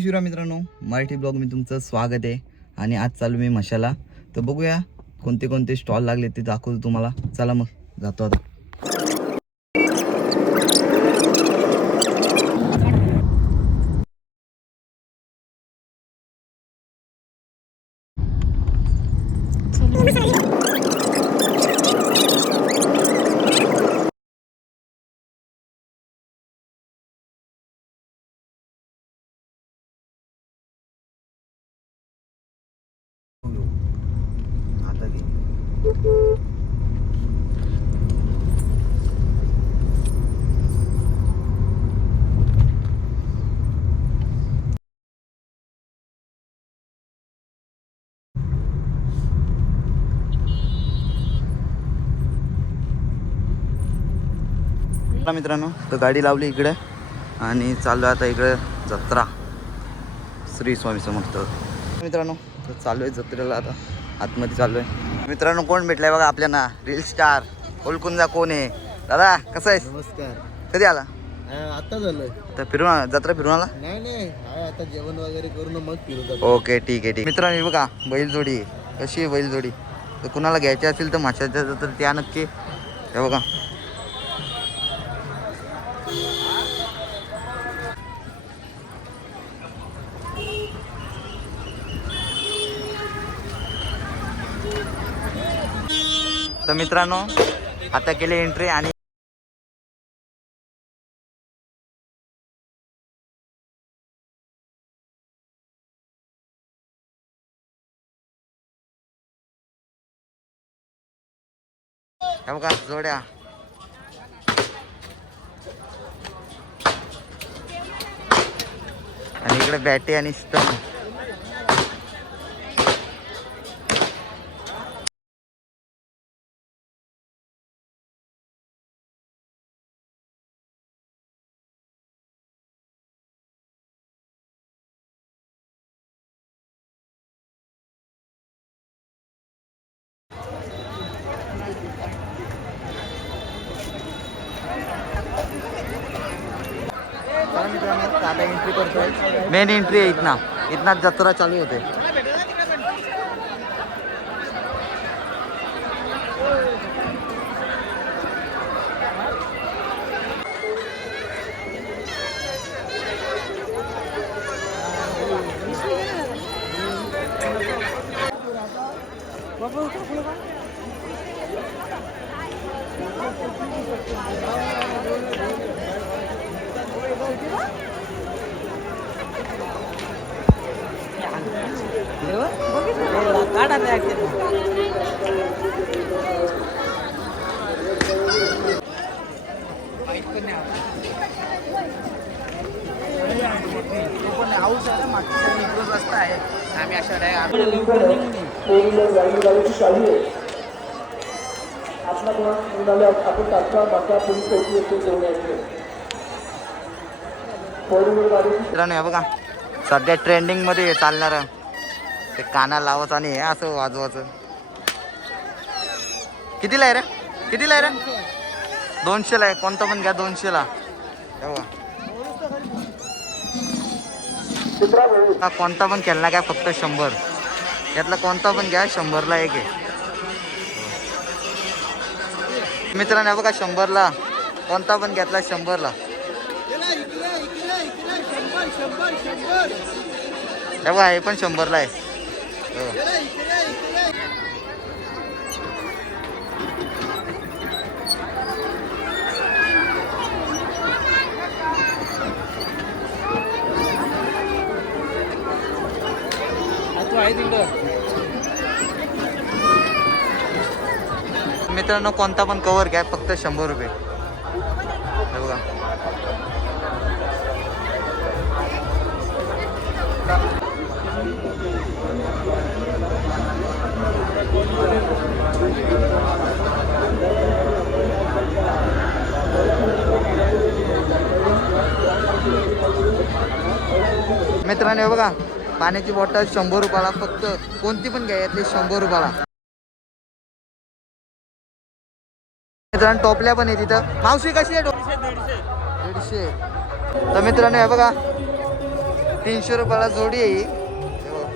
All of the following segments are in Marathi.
शिवराम मित्रांनो, मराठी ब्लॉग मी तुमचं स्वागत आहे. आणि आज चालू मी मशाला. तर बघूया कोणते कोणते स्टॉल लागले ते दाखवतो तुम्हाला. चला मग जातो आता. मित्रांनो, तर गाडी लावली इकडे आणि चाललो आता इकडे जत्रा श्री स्वामी समर्थ. मित्रांनो, तर चालू आहे जत्रेला. आता आतमध्ये चालू आहे. मित्रांनो, कोण भेटलाय बघा आपल्याला. रील स्टार ओळखून जा कोण आहे. दादा कसं आहे? नमस्कार. कधी आला? आता झालंय. तर फिरून जत्रा फिरून आला? नाही आता जेवण वगैरे करून मग फिरू. ओके ठीक आहे. मित्रांनो, बघा बैलजोडी कशी आहे बैलजोडी. तर कुणाला घ्यायची असेल तर माशाच्या तर त्या नक्की. हे बघा तर मित्रांनो, आता केली एंट्री आणि हे बघा जोड्या. आणि इकडे बॅटी आणि स्टोन. आता एंट्री करतोय. मेन एंट्री आहे इथना जत्रा चालू होते. रस्ता आहे. आम्ही अशा मित्रांनो, बघा सध्या ट्रेंडिंग मध्ये चालणार ते काना लावायचं आणि हे असं वाजवायचं. कितीला आहे रे? कितीला आहे रे? 200ला आहे. कोणता पण घ्या 200ला. कोणता पण खेळला काय फक्त 100. त्यातला कोणता पण घ्या 100ला एक आहे. मित्रांनो, बघा 100ला कोणता पण घेतला 100ला. हे बघा हे पण 100ला आहे. मित्रांनो, कोणता पण कवर घ्या फक्त 100 रुपये. हे बघा मित्रांनो, हे बघा पाण्याची बॉटल 100 रुपयाला. फक्त कोणती पण घ्या यातली 100 रुपयाला. मित्रांनो, टोपल्या पण आहे तिथं. मावशी कशी आहे? 150. तर मित्रांनो, हे बघा 300 रुपयाला जोडी आहे ही. हे बघा.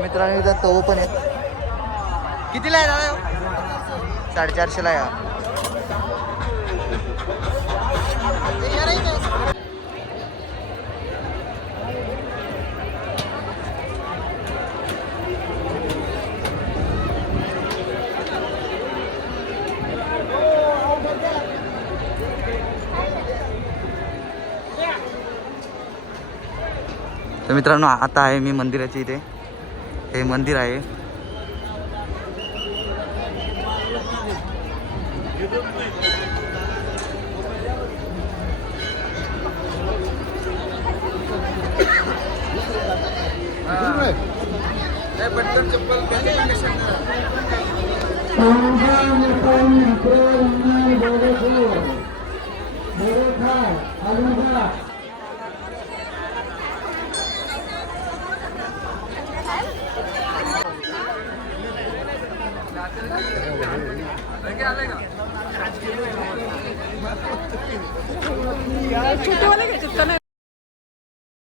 मित्रांनो इथं तव पण आहेत. कितीला आहे दादा? 450 ला आहे. तर मित्रांनो आता आहे मी मंदिराच्या इथे. हे मंदिर आहे.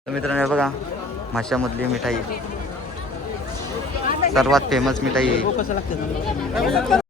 तर मित्रांनो हे बघा माशामधली मिठाई सर्वात फेमस मिठाई आहे.